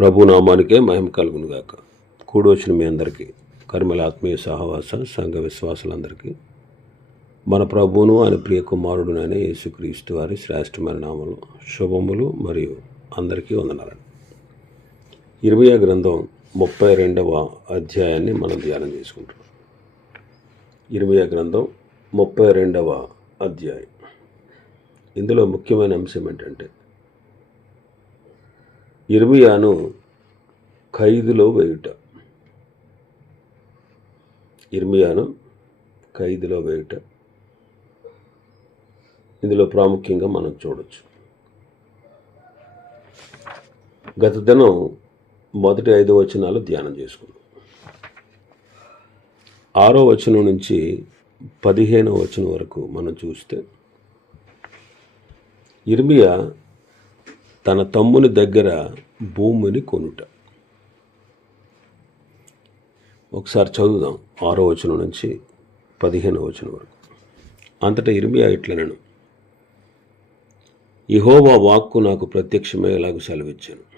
ప్రభునామానికే మహిమ కలుగునుగాక. కూడొచ్చిన మీ అందరికీ కర్మల ఆత్మీయ సహవాస సంఘ విశ్వాసులందరికీ మన ప్రభువును ఆయన ప్రియ కుమారుడునైన యేసుక్రీస్తు వారి శ్రేష్టమైన నామలు శుభములు మరియు అందరికీ వందనాలండి. ఇరవై గ్రంథం ముప్పై రెండవ అధ్యాయాన్ని మనం ధ్యానం చేసుకుంటాం ఇరవై గ్రంథం ముప్పై రెండవ అధ్యాయం. ఇందులో ముఖ్యమైన అంశం ఏంటంటే ఇర్మియాను ఖైదులో వేయుట. ఇర్మియాను ఖైదులో వేయుట. ఇందులో ప్రాముఖ్యంగా మనం చూడొచ్చు. గత దినం మొదటి ఐదు వచనాలు ధ్యానం చేసుకున్నాం. ఆరో వచనం నుంచి పదిహేనో వచనం వరకు మనం చూస్తే ఇర్మియా తన తమ్ముని దగ్గర భూమిని కొనుట. ఒకసారి చదువుదాం ఆరో వచనం నుంచి పదిహేనో వచనం వరకు. అంతటా ఇరిమియా ఇట్లనను ఇహోవా వాక్కు నాకు ప్రత్యక్షమే ఇలాగ సెలవిచ్చాను.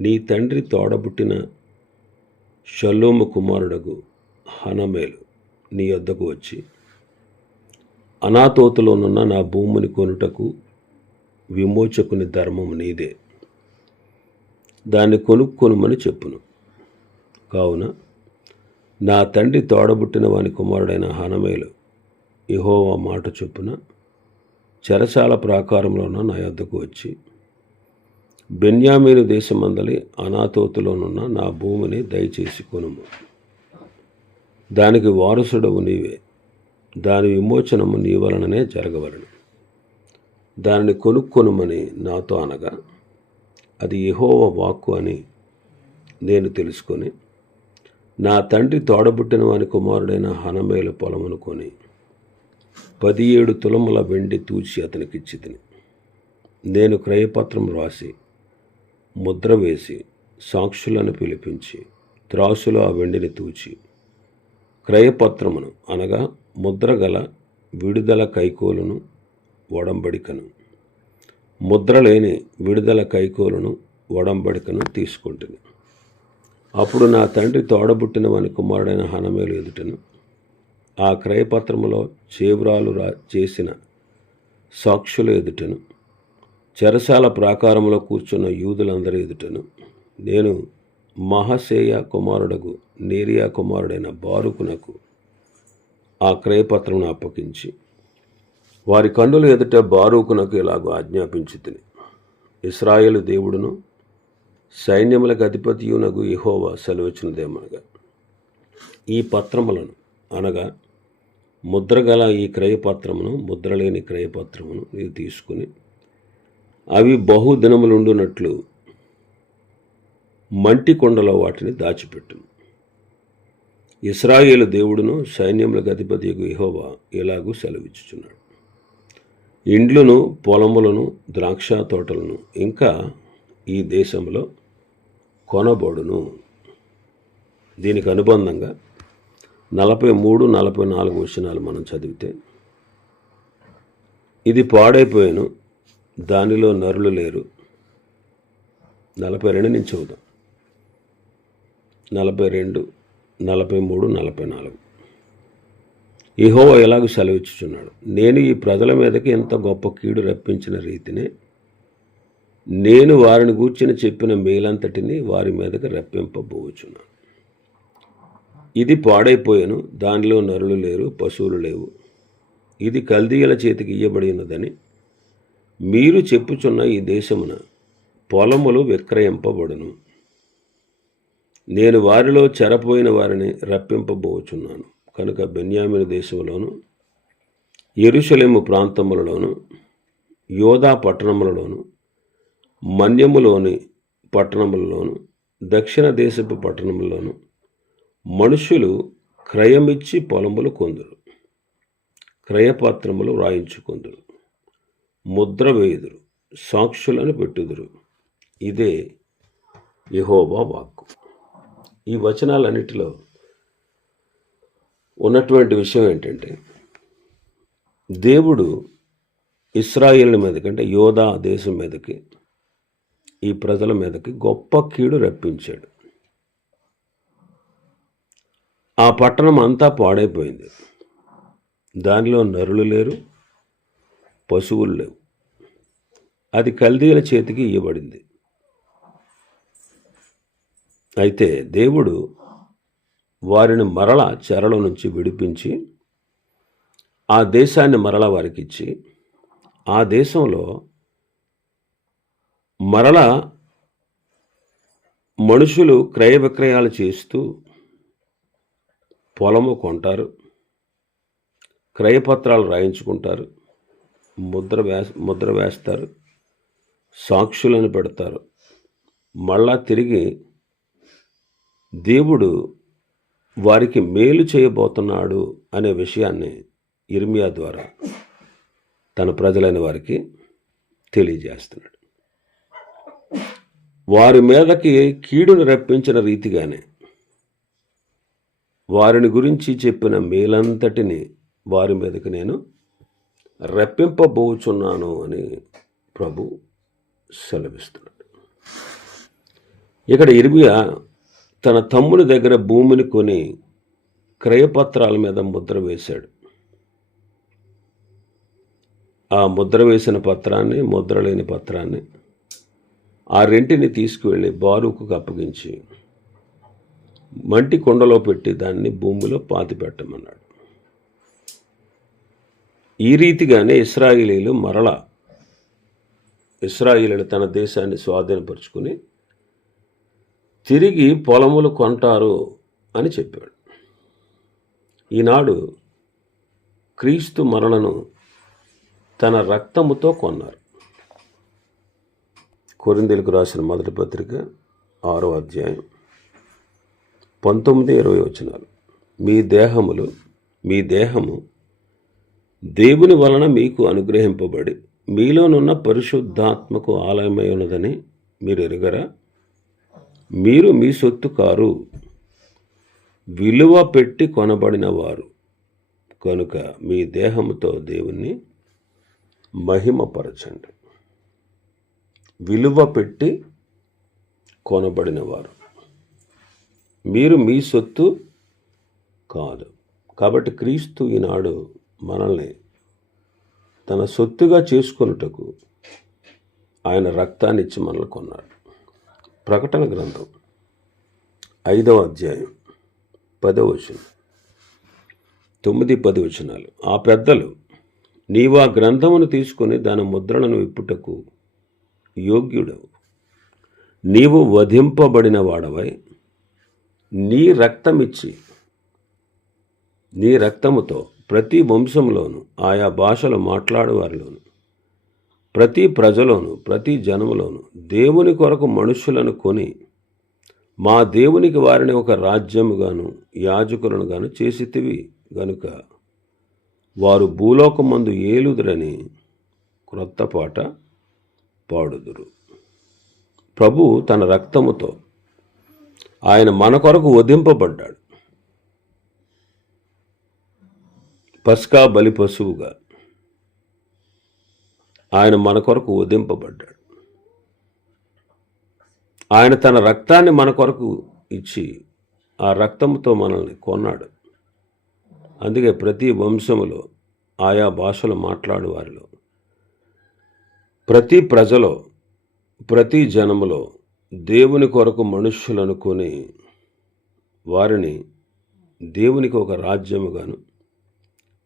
నీ తండ్రి తోడబుట్టిన షల్లోము కుమారుడగు హనమేలు నీ వద్దకు వచ్చి అనాతోతలోనున్న నా భూమిని కొనుటకు విమోచకుని ధర్మము నీదే. దాన్ని కొనుక్కొనుమని చెప్పును. కావున నా తండ్రి తోడబుట్టిన వాని కుమారుడైన హనమేలు ఇహోవా మాట చొప్పున చెరసాల ప్రాకారంలోన నా యొద్దకు వచ్చి బెన్యామీను దేశమందలి అనాతోతులోనున్న నా భూమిని దయచేసి కొనుము. దానికి వారసుడవు నీవే. దాని విమోచనము నీ వలననే జరగవలను. దానిని కొనుక్కొనుమని నాతో అనగా అది యహోవ వాక్కు అని నేను తెలుసుకొని నా తండ్రి తోడబుట్టిన వాని కుమారుడైన హనమేల పొలమనుకొని పది ఏడు తులముల వెండి తూచి అతనికిచ్చి తిని నేను క్రయపత్రం రాసి ముద్ర వేసి సాక్షులను పిలిపించి త్రాసులో ఆ వెండిని తూచి క్రయపత్రమును అనగా ముద్ర గల విడుదల కైకోలును ఒడంబడికను. ముద్ర లేని విడుదల కైకోలును ఒడంబడికను తీసుకుంటుంది అప్పుడు నా తండ్రి తోడబుట్టిన వాని కుమారుడైన హనమేలు ఎదుటను ఆ క్రయపత్రములో చేవ్రాలు రా చేసిన సాక్షుల ఎదుటను చెరసాల ప్రాకారంలో కూర్చున్న యూదులందరి ఎదుటను నేను మహసేయ కుమారుడగు నేరియా కుమారుడైన బారుకునకు ఆ క్రయపత్రమును అప్పగించి వారి కన్నుల ఎదుట బారూకునకు ఇలాగ ఆజ్ఞాపించి తిని ఇస్రాయేలు దేవుడును సైన్యములకు అధిపతియునగు ఇహోవా సెలవిచ్చినదేమనగా ఈ పత్రములను అనగా ముద్రగల ఈ క్రయపత్రమును ముద్రలేని క్రయపత్రమును నీవు తీసుకుని అవి బహుదినములుండునట్లు మంటి కొండలో వాటిని దాచిపెట్టును. ఇస్రాయేలు దేవుడును సైన్యములకు అధిపతియగు ఇహోవా ఇలాగూ సెలవిచ్చుచున్నాడు. ఇండ్లను పొలములను ద్రాక్ష తోటలను ఇంకా ఈ దేశంలో కొనబడును. దీనికి అనుబంధంగా నలభై మూడు నలభై నాలుగు వచనాలు మనం చదివితే ఇది పాడైపోయాను దానిలో నరులు లేరు. నలభై రెండు నుంచి చదువుదాం. నలభై రెండు నలభై మూడు నలభై నాలుగు. ఇహో ఎలాగూ సెలవిచ్చుచున్నాడు? నేను ఈ ప్రజల మీదకి ఎంత గొప్ప కీడు రప్పించిన రీతినే నేను వారిని గూర్చిన చెప్పిన మేలంతటిని వారి మీదకి రప్పింపబోచున్నాను. ఇది పాడైపోయాను దానిలో నరులు లేరు పశువులు లేవు. ఇది కల్దీయుల చేతికి ఇయ్యబడి ఉన్నదని మీరు చెప్పుచున్న ఈ దేశమున పొలములు విక్రయింపబడును. నేను వారిలో చెరపోయిన వారిని రప్పింపబోచున్నాను. కనుక బెన్యామిన దేశంలోను ఎరుషలేము ప్రాంతములలోను యోధా పట్టణములలోను మన్యములోని పట్టణములలోను దక్షిణ దేశపు పట్టణములలోను మనుషులు క్రయమిచ్చి పొలములు కొందురు. క్రయపత్రములు వ్రాయించుకొందురు ముద్ర వేయుదురు. సాక్షులను పెట్టుదురు. ఇదే యహోబా వాక్కు. ఈ వచనాలన్నిటిలో ఉన్నటువంటి విషయం ఏంటంటే దేవుడు ఇస్రాయేల్ మీదకి అంటే యోధా దేశం మీదకి ఈ ప్రజల మీదకి గొప్ప కీడు రప్పించాడు. ఆ పట్టణం అంతా పాడైపోయింది. దానిలో నరులు లేరు పశువులు లేవు. అది కల్దీల చేతికి ఇవ్వబడింది అయితే దేవుడు వారిని మరల చెరల నుంచి విడిపించి ఆ దేశాన్ని మరల వారికి ఇచ్చి ఆ దేశంలో మరల మనుషులు క్రయ విక్రయాలు చేస్తూ పొలము కొంటారు క్రయపత్రాలు రాయించుకుంటారు ముద్ర వేస్ ముద్ర వేస్తారు సాక్షులను పెడతారు. మళ్ళా తిరిగి దేవుడు వారికి మేలు చేయబోతున్నాడు అనే విషయాన్ని ఇర్మియా ద్వారా తన ప్రజలైన వారికి తెలియజేస్తున్నాడు. వారి మీదకి కీడును రప్పించిన రీతిగానే వారిని గురించి చెప్పిన మేలంతటిని వారి మీదకి నేను రప్పింపబోచున్నాను అని ప్రభు సెలవిస్తున్నాడు. ఇక్కడ ఇర్మియా తన తమ్ముని దగ్గర భూమిని కొని క్రయపత్రాల మీద ముద్ర వేశాడు. ఆ ముద్ర వేసిన పత్రాన్ని ముద్ర లేని పత్రాన్ని ఆ రెంటిని తీసుకువెళ్ళి బారుకు అప్పగించి మంటి కొండలో పెట్టి దాన్ని భూమిలో పాతి పెట్టమన్నాడు. ఈ రీతిగానే ఇస్రాయిలీలు మరల ఇస్రాయిలీలు తన దేశాన్ని స్వాధీనపరుచుకుని తిరిగి పొలములు కొంటారు అని చెప్పాడు. ఈనాడు క్రీస్తు మరణను తన రక్తముతో కొన్నారు. కొరిందెలకు రాసిన మొదటి పత్రిక ఆరో అధ్యాయం పంతొమ్మిది ఇరవై వచనాలు. మీ దేహములు మీ దేహము దేవుని వలన మీకు అనుగ్రహింపబడి మీలోనున్న పరిశుద్ధాత్మకు ఆలయమై ఉన్నదని మీరు ఎరుగరా? మీరు మీ సొత్తు కారు విలువ పెట్టి కొనబడిన వారు కనుక మీ దేహంతో దేవుణ్ణి మహిమపరచండి. విలువ పెట్టి కొనబడిన వారు మీరు మీ సొత్తు కాదు. కాబట్టి క్రీస్తు ఈనాడు మనల్ని తన సొత్తుగా చేసుకొనుటకు ఆయన రక్తాన్ని ఇచ్చి మనల్ని కొన్నాడు. ప్రకటన గ్రంథం ఐదవ అధ్యాయం పదవ వచనం. తొమ్మిది పది వచనాలు. ఆ పెద్దలు నీవు ఆ గ్రంథమును తీసుకొని దాని ముద్రలను విప్పుటకు యోగ్యుడవు. నీవు వధింపబడిన వాడవై నీ రక్తమిచ్చి నీ రక్తముతో ప్రతి వంశంలోను ఆయా భాషలు మాట్లాడేవారిలోను. ప్రతి ప్రజలోను ప్రతి జనములోను దేవుని కొరకు మనుషులను కొని మా దేవునికి వారిని ఒక రాజ్యముగాను యాజకులను గాను చేసితివి గనుక వారు భూలోకమందు ఏలుదురని క్రొత్త పాట పాడుదురు. ప్రభు తన రక్తముతో ఆయన మన కొరకు వధింపబడ్డాడు. పస్కా బలి పశువుగా ఆయన మన కొరకు వధింపబడ్డాడు ఆయన తన రక్తాన్ని మన కొరకు ఇచ్చి ఆ రక్తంతో మనల్ని కొన్నాడు. అందుకే ప్రతి వంశములో ఆయా భాషలు మాట్లాడు వారిలో. ప్రతి ప్రజలో ప్రతి జనములో దేవుని కొరకు మనుష్యులను కొని వారిని దేవునికి ఒక రాజ్యముగాను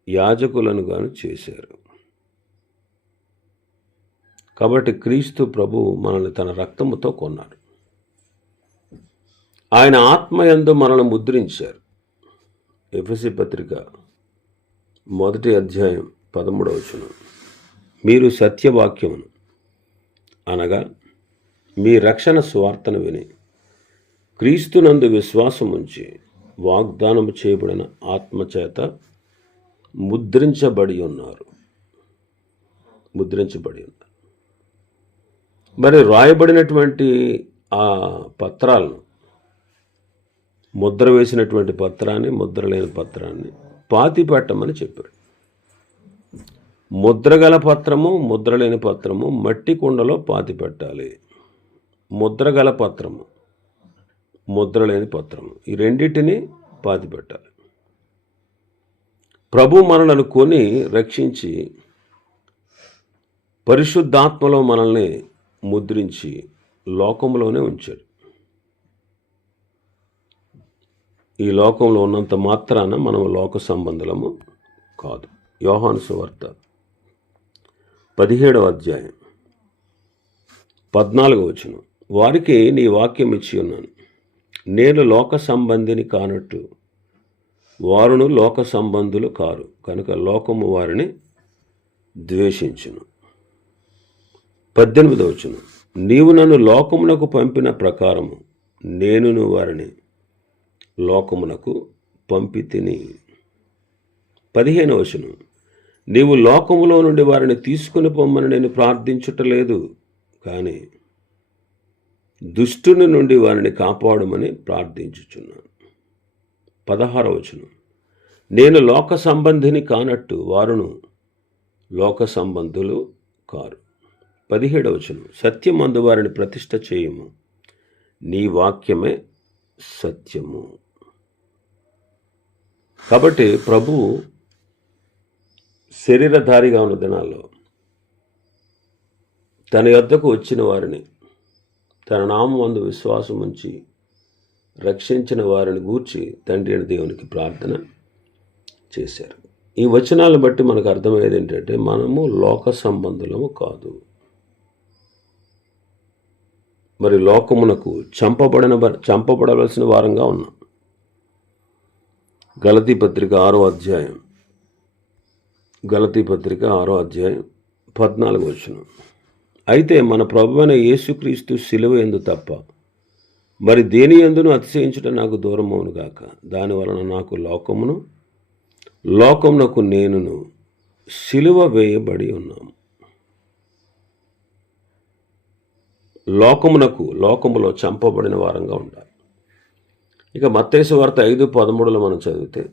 యాజకులను గాను చేశారు. కాబట్టి క్రీస్తు ప్రభు మనల్ని తన రక్తముతో కొన్నాడు. ఆయన ఆత్మయందు మనల్ని ముద్రించారు. ఎఫ్ఎసి పత్రిక మొదటి అధ్యాయం పదమూడవచనం మీరు సత్యవాక్యమును అనగా మీ రక్షణ స్వార్థను విని క్రీస్తునందు విశ్వాసం ఉంచి వాగ్దానం చేయబడిన ఆత్మచేత ముద్రించబడి ఉన్నారు. ముద్రించబడి ఉన్నారు. మరి రాయబడినటువంటి ఆ పత్రాలను ముద్ర వేసినటువంటి పత్రాన్ని ముద్ర లేని పత్రాన్ని పాతి పెట్టమని చెప్పాడు ముద్రగల పత్రము ముద్ర లేని పత్రము మట్టి కుండలో పాతి పెట్టాలి ముద్రగల పత్రము ముద్ర లేని పత్రము ఈ రెండింటిని పాతి పెట్టాలి ప్రభు మనలను కొని రక్షించి పరిశుద్ధాత్మలో మనల్ని ముద్రించి లోకంలోనే ఉంచాడు. ఈ లోకంలో ఉన్నంత మాత్రాన మనం లోక సంబంధులము కాదు. యోహాను సువార్త పదిహేడవ అధ్యాయం పద్నాలుగు వచనం. వారికి నీ వాక్యం ఇచ్చి ఉన్నాను. నేను లోక సంబంధిని కానట్టు వారును లోక సంబంధులు కారు. కనుక లోకము వారిని ద్వేషించును. పద్దెనిమిదవ వచనం. నీవు నన్ను లోకమునకు పంపిన ప్రకారము నేనును వారిని లోకమునకు పంపి తిని పదిహేను వచనం. నీవు లోకములో నుండి వారిని తీసుకుని పొమ్మని నేను ప్రార్థించుటలేదు కానీ దుష్టుని నుండి వారిని కాపాడమని ప్రార్థించుచున్నాను. పదహార వచనం. నేను లోక సంబంధిని కానట్టు వారును లోక సంబంధులు కారు. పదిహేడవచనం సత్యం అందువారిని ప్రతిష్ట చేయము. నీ వాక్యమే సత్యము. కాబట్టి ప్రభు శరీరధారిగా ఉన్న దినాల్లో తన యొద్దకు వచ్చిన వారిని తన నామందు విశ్వాసం ఉంచి రక్షించిన వారిని గూర్చి తండ్రి అయిన దేవునికి ప్రార్థన చేశారు. ఈ వచనాలను బట్టి మనకు అర్థమయ్యేది ఏంటంటే మనము లోక సంబంధులము కాదు. మరి లోకమునకు చంపబడిన చంపబడవలసిన వారంగా ఉన్నాం. గలతీ పత్రిక ఆరో అధ్యాయం. గలతీ పత్రిక ఆరో అధ్యాయం పద్నాలుగు వచ్చిన అయితే మన ప్రభువైన యేసుక్రీస్తు శిలువ ఎందు తప్ప మరి దేని ఎందును అతిశయించుట నాకు దూరమవును గాక? దాని వలన నాకు లోకమును లోకమునకు నేనును శిలువ వేయబడి ఉన్నాము. లోకమునకు లోకములో చంపబడిన వారంగా ఉండాలి. ఇక మత్తేసు వార్త ఐదు పదమూడులో మనం చదివితే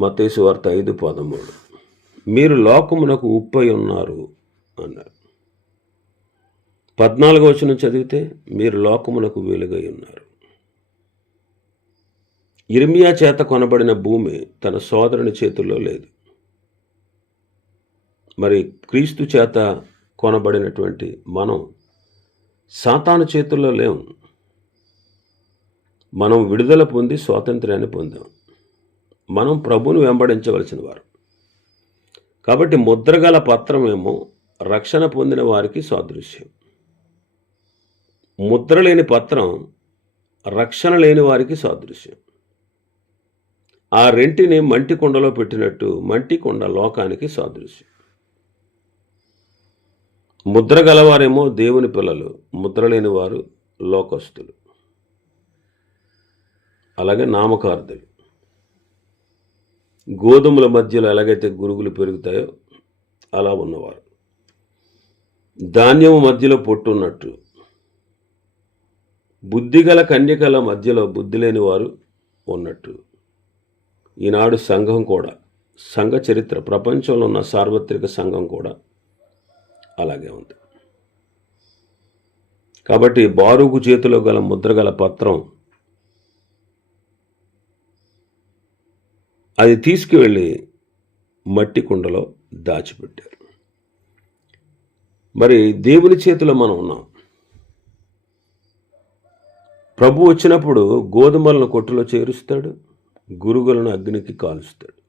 మత్తేసు వార్త ఐదు పదమూడు మీరు లోకమునకు ఉప్పై ఉన్నారు అన్నారు. పద్నాలుగు వచనం చదివితే మీరు లోకమునకు వెలుగై ఉన్నారు. ఇర్మియా చేత కొనబడిన భూమి తన సోదరుని చేతుల్లో లేదు. మరి క్రీస్తు చేత కొనబడినటువంటి మనం సాతాను చేతుల్లో లేం. మనం విడుదల పొంది స్వాతంత్ర్యాన్ని పొందాం. మనం ప్రభును వెంబడించవలసిన వారు. కాబట్టి ముద్రగల పత్రమేమో రక్షణ పొందిన వారికి సాదృశ్యం. ముద్ర లేని పత్రం రక్షణ లేని వారికి సాదృశ్యం. ఆ రెంటిని మంటి కొండలో పెట్టినట్టు మంటి కొండ లోకానికి సాదృశ్యం. ముద్ర గలవారేమో దేవుని పిల్లలు ముద్ర లేని వారు లోకస్తులు. అలాగే నామకార్థులు గోధుమల మధ్యలో ఎలాగైతే గురుగులు పెరుగుతాయో అలా ఉన్నవారు. ధాన్యము మధ్యలో పొట్టున్నట్టు. బుద్ధిగల కన్యకల మధ్యలో బుద్ధి లేని వారు ఉన్నట్టు. ఈనాడు సంఘం కూడా సంఘ చరిత్ర ప్రపంచంలో ఉన్న సార్వత్రిక సంఘం కూడా అలాగే ఉంది. కాబట్టి బారుగు చేతిలో గల ముద్రగల పత్రం అది తీసుకువెళ్ళి మట్టి కుండలో దాచిపెట్టారు. మరి దేవుని చేతిలో మనం ఉన్నాం. ప్రభు వచ్చినప్పుడు గోధుమలను కొట్టులో చేరుస్తాడు గురుగులను అగ్నికి కాలుస్తాడు.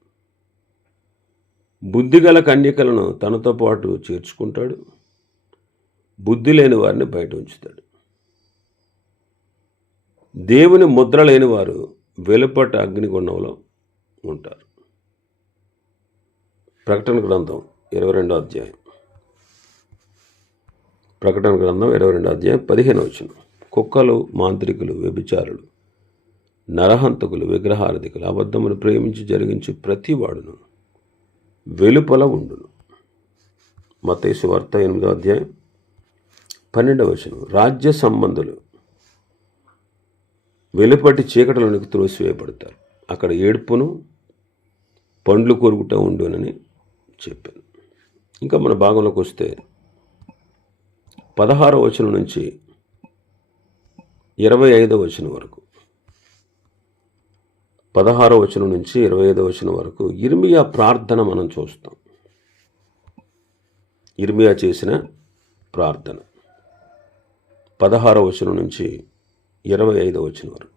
బుద్ధిగల కన్యకలను తనతో పాటు చేర్చుకుంటాడు. బుద్ధి లేని వారిని బయట ఉంచుతాడు. దేవుని ముద్ర లేని వారు వెలుపట అగ్నిగుండంలో ఉంటారు. ప్రకటన గ్రంథం ఇరవై రెండో అధ్యాయం. ప్రకటన గ్రంథం ఇరవై రెండో అధ్యాయం పదిహేను వచ్చిన కుక్కలు మాంత్రికులు వ్యభిచారులు నరహంతకులు విగ్రహారధికులు అబద్ధమును ప్రేమించి జరిగించి ప్రతి వాడును వెలుపల ఉండును. మతేసు వార్త ఎనిమిదో అధ్యాయం పన్నెండవ వచనం. రాజ్య సంబంధులు వెలుపటి చీకటిలోనికి త్రోసివేయబడతారు. అక్కడ ఏడుపును పండ్లు కొరుకుట ఉండునని చెప్పాను. ఇంకా మన భాగంలోకి వస్తే పదహారవ వచనం నుంచి ఇరవై ఐదో వచనం వరకు. పదహారో వచనం నుంచి ఇరవై ఐదో వచనం వరకు ఇర్మియా ప్రార్థన మనం చూస్తాం. ఇర్మియా చేసిన ప్రార్థన. పదహారో వచనం నుంచి ఇరవై ఐదో వచనం వరకు.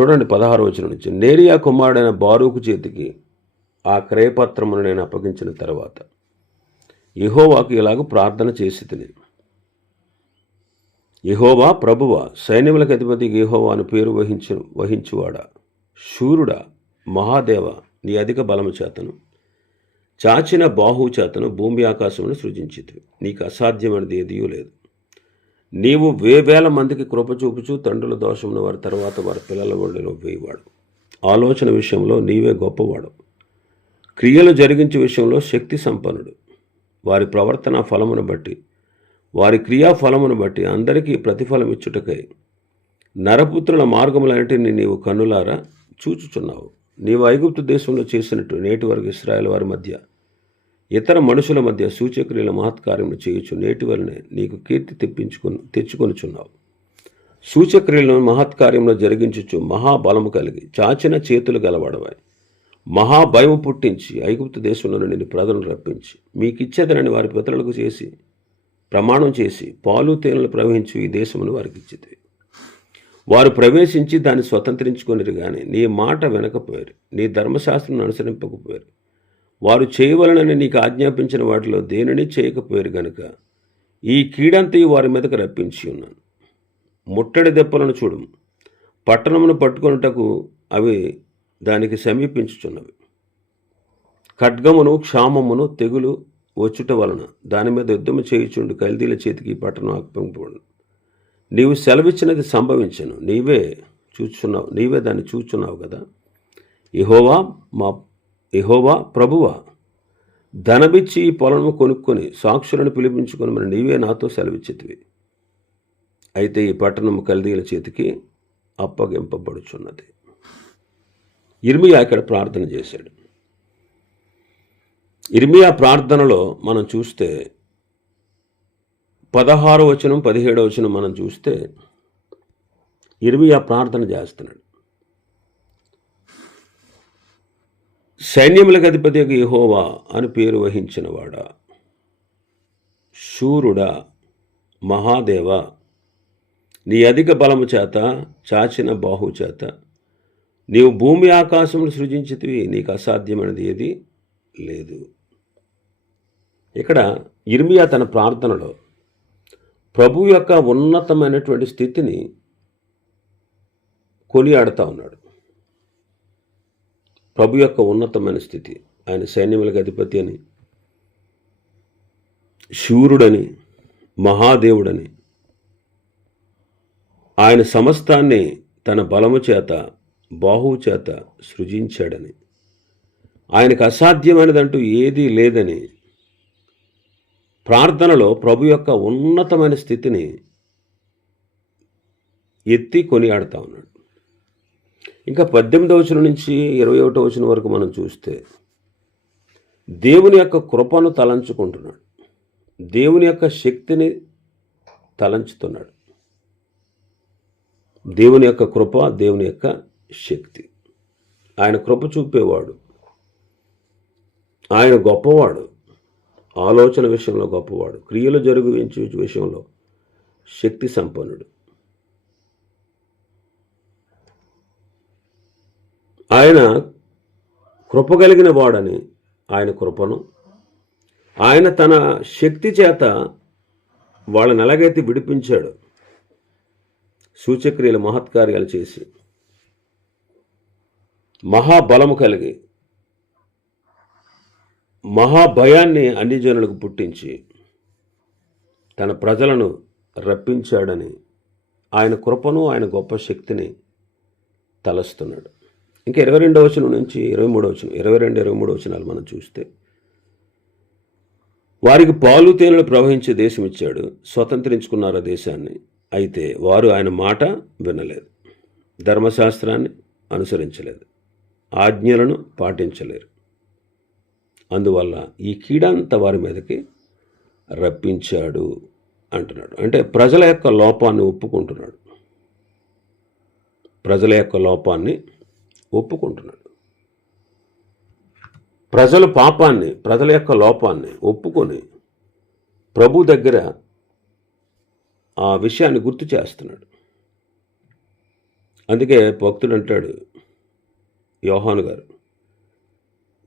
చూడండి పదహారో వచనం నుంచి. నేరియా కుమారుడైన బారూకు చేతికి ఆ క్రయపత్రమును నేను అప్పగించిన తర్వాత ఇహోవాకు ఇలాగ ప్రార్థన చేసి తిని. యహోవా ప్రభువ సైన్యములకు అధిపతి యహోవా అని పేరు వహించు వహించువాడా? శూరుడా మహాదేవ నీ అధిక బలము చేతను. చాచిన బాహు చేతను భూమి ఆకాశమును సృజించితివి. నీకు అసాధ్యమైనది ఏదియూ లేదు. నీవు వేవేల మందికి కృప చూపుచు తండ్రుల దోషమును వారి తర్వాత వారి పిల్లల ఒళ్ళలో వేయవాడు. ఆలోచన విషయంలో నీవే గొప్పవాడు. క్రియలు జరిగించే విషయంలో శక్తి సంపన్నుడు. వారి ప్రవర్తన ఫలమును బట్టి వారి క్రియా ఫలమును బట్టి అందరికీ ప్రతిఫలం ఇచ్చుటకై నరపుత్రుల మార్గములన్నిటిని నీవు కన్నులారా చూచుచున్నావు. నీవు ఐగుప్తు దేశంలో చేసినట్టు నేటి వరకు ఇస్రాయల్ వారి మధ్య ఇతర మనుషుల మధ్య సూచక్రియల మహత్కార్యములు చేయొచ్చు నేటి వలనే నీకు కీర్తి తెప్పించుకొని తెచ్చుకొనుచున్నావు. సూచక్రియలను మహత్కార్యంలో జరిగించుచు మహాబలము కలిగి చాచిన చేతులు గలవాడవాయి మహాభయము పుట్టించి ఐగుప్తు దేశంలో నిన్ను ప్రజలను రప్పించి మీకిచ్చేదనని వారి పితరులకు చేసి ప్రమాణం చేసి పాలు తేనెలు ప్రవహించు ఈ దేశమును వారికి ఇచ్చింది వారు ప్రవేశించి దాన్ని స్వతంత్రించుకొనిరు కానీ నీ మాట వినకపోయారు నీ ధర్మశాస్త్రం అనుసరింపకపోయారు. వారు చేయవలనని నీకు ఆజ్ఞాపించిన వాటిలో దేనిని చేయకపోయారు గనుక ఈ కీడంతయు వారి మీదకు రప్పించి ఉన్నాను. ముట్టడి దెప్పలను చూడు పట్టణమును పట్టుకొనుటకు అవి దానికి సమీపించుచున్నవి. ఖడ్గమును క్షామమును తెగులు వచ్చుట వలన దాని మీద యుద్ధము చేయుచుండు. కల్దీల చేతికి ఈ పట్టణం అప్పంపబడు నీవు సెలవిచ్చినది సంభవించను. నీవే చూచున్నావు నీవే దాన్ని చూచున్నావు కదా ఇహోవా మా ఇహోవా ప్రభువా ధనమిచ్చి ఈ పొలము కొనుక్కొని సాక్షులను పిలిపించుకొని మరి నీవే నాతో సెలవిచ్చితివి అయితే ఈ పట్టణం కల్దీల చేతికి అప్పగింపబడుచున్నది. ఇర్మియా ఇక్కడ ప్రార్థన చేశాడు. ఇర్మియా ప్రార్థనలో మనం చూస్తే పదహారు వచనం పదిహేడో వచనం మనం చూస్తే ఇర్మియా ప్రార్థన చేస్తున్నాడు. సైన్యములకు అధిపతి యహోవా అని పేరు వహించినవాడా? శూరుడా మహాదేవ నీ అధిక బలము చేత చాచిన బాహు చేత నీవు భూమి ఆకాశములు సృజించితివి నీకు అసాధ్యమైనది ఏది? లేదు. ఇక్కడ ఇర్మియా తన ప్రార్థనలో ప్రభు యొక్క ఉన్నతమైనటువంటి స్థితిని కొనియాడుతూ ఉన్నాడు. ప్రభు యొక్క ఉన్నతమైన స్థితి ఆయన సైన్యములకు అధిపతి అని శూరుడని మహాదేవుడని ఆయన సమస్తాన్ని తన బలము చేత బాహువు చేత సృజించాడని ఆయనకు అసాధ్యమైనదంటూ ఏదీ లేదని ప్రార్థనలో ప్రభు యొక్క ఉన్నతమైన స్థితిని ఎత్తి కొనియాడుతూ ఉన్నాడు. ఇంకా పద్దెనిమిదవ వచనం నుంచి ఇరవై ఒకటో వచనం వరకు మనం చూస్తే దేవుని యొక్క కృపను తలంచుకుంటున్నాడు. దేవుని యొక్క శక్తిని తలంచుతున్నాడు. దేవుని యొక్క కృప దేవుని యొక్క శక్తి. ఆయన కృప చూపేవాడు. ఆయన గొప్పవాడు. ఆలోచన విషయంలో గొప్పవాడు క్రియలు జరుగు విషయంలో శక్తి సంపన్నుడు. ఆయన కృప కలిగిన వాడని ఆయన కృపను ఆయన తన శక్తి చేత వాళ్ళని ఎలాగైతే విడిపించాడు సూచక్రియలు మహత్కార్యాలు చేసి మహాబలము కలిగి మహాభయాన్ని అన్ని జనులకు పుట్టించి తన ప్రజలను రప్పించాడని ఆయన కృపను ఆయన గొప్ప శక్తిని తలస్తున్నాడు. ఇంకా ఇరవై రెండవ వచనం నుంచి ఇరవై మూడవ వచనం ఇరవై రెండు ఇరవై మూడవ వచనాలు మనం చూస్తే వారికి పాలు తేనెలు ప్రవహించే దేశం ఇచ్చాడు స్వతంత్రించుకున్నారు ఆ దేశాన్ని. అయితే వారు ఆయన మాట వినలేదు ధర్మశాస్త్రాన్ని అనుసరించలేదు ఆజ్ఞలను పాటించలేరు. అందువల్ల ఈ కీడంతా వారి మీదకి రప్పించాడు అంటున్నాడు. అంటే ప్రజల యొక్క లోపాన్ని ఒప్పుకుంటున్నాడు. ప్రజల యొక్క లోపాన్ని ఒప్పుకుంటున్నాడు. ప్రజల పాపాన్ని ప్రజల యొక్క లోపాన్ని ఒప్పుకొని ప్రభు దగ్గర ఆ విషయాన్ని గుర్తు చేస్తున్నాడు. అందుకే భక్తుడు అంటాడు యోహాను గారు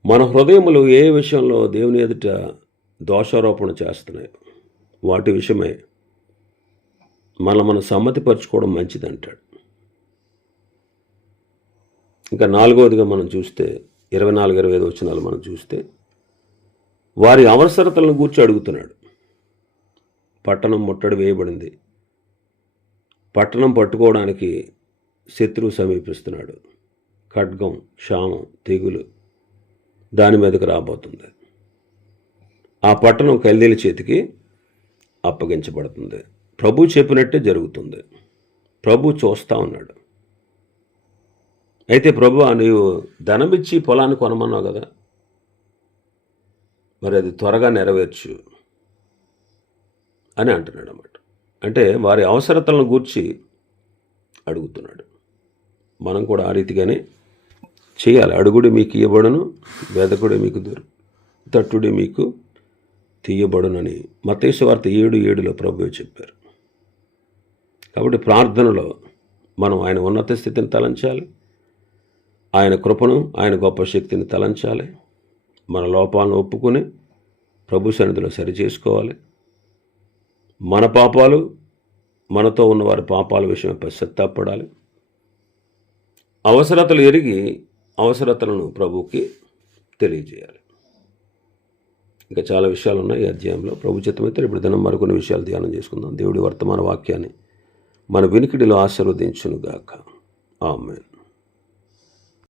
మన హృదయములు ఏ విషయంలో దేవుని ఎదుట దోషారోపణ చేస్తున్నాయి? వాటి విషయమై. మనం మనం సమ్మతిపరచుకోవడం మంచిది అంటాడు ఇంకా నాలుగవదిగా మనం చూస్తే ఇరవై నాలుగు ఇరవై ఐదు వచ్చినాలు మనం చూస్తే వారి అవసరతలను గూర్చి అడుగుతున్నాడు. పట్టణం ముట్టడి వేయబడింది. పట్టణం పట్టుకోవడానికి శత్రువు సమీపిస్తున్నాడు. ఖడ్గం క్షామం తెగులు దాని మీదకి రాబోతుంది. ఆ పట్టణం కల్దీల చేతికి అప్పగించబడుతుంది. ప్రభు చెప్పినట్టే జరుగుతుంది. ప్రభు చూస్తూ ఉన్నాడు. అయితే ప్రభు నీవు ధనమిచ్చి పొలాన్ని కొనమన్నావు కదా? మరి అది త్వరగా నెరవేర్చు అని అంటున్నాడు అన్నమాట. అంటే వారి అవసరతలను గూర్చి అడుగుతున్నాడు. మనం కూడా ఆ రీతిగానే చేయాలి. అడుగుడు మీకు ఇవ్వబడును వెదకుడి మీకు దొరు తట్టుడి మీకు తీయబడునని మతేశ్వ వార్త ఏడు ఏడులో ప్రభువే చెప్పారు. కాబట్టి ప్రార్థనలో మనం ఆయన ఉన్నత స్థితిని తలంచాలి. ఆయన కృపను ఆయన గొప్ప శక్తిని తలంచాలి. మన లోపాలను ఒప్పుకొని ప్రభు సన్నిధిలో సరి చేసుకోవాలి. మన పాపాలు మనతో ఉన్న వారి పాపాల విషయమై పశ్చత్తాపడాలి అవసరతలు ఎరిగి అవసరతలను ప్రభువుకి తెలియజేయాలి. ఇంకా చాలా విషయాలు ఉన్నాయి ఈ అధ్యాయంలో. ప్రభు చిత్తమైతే ఇప్పుడు దినం మరికొన్ని విషయాలు ధ్యానం చేసుకుందాం. దేవుడి వర్తమాన వాక్యాన్ని మన వినికిడిలో ఆశీర్వదించునుగాక. ఆమెన్.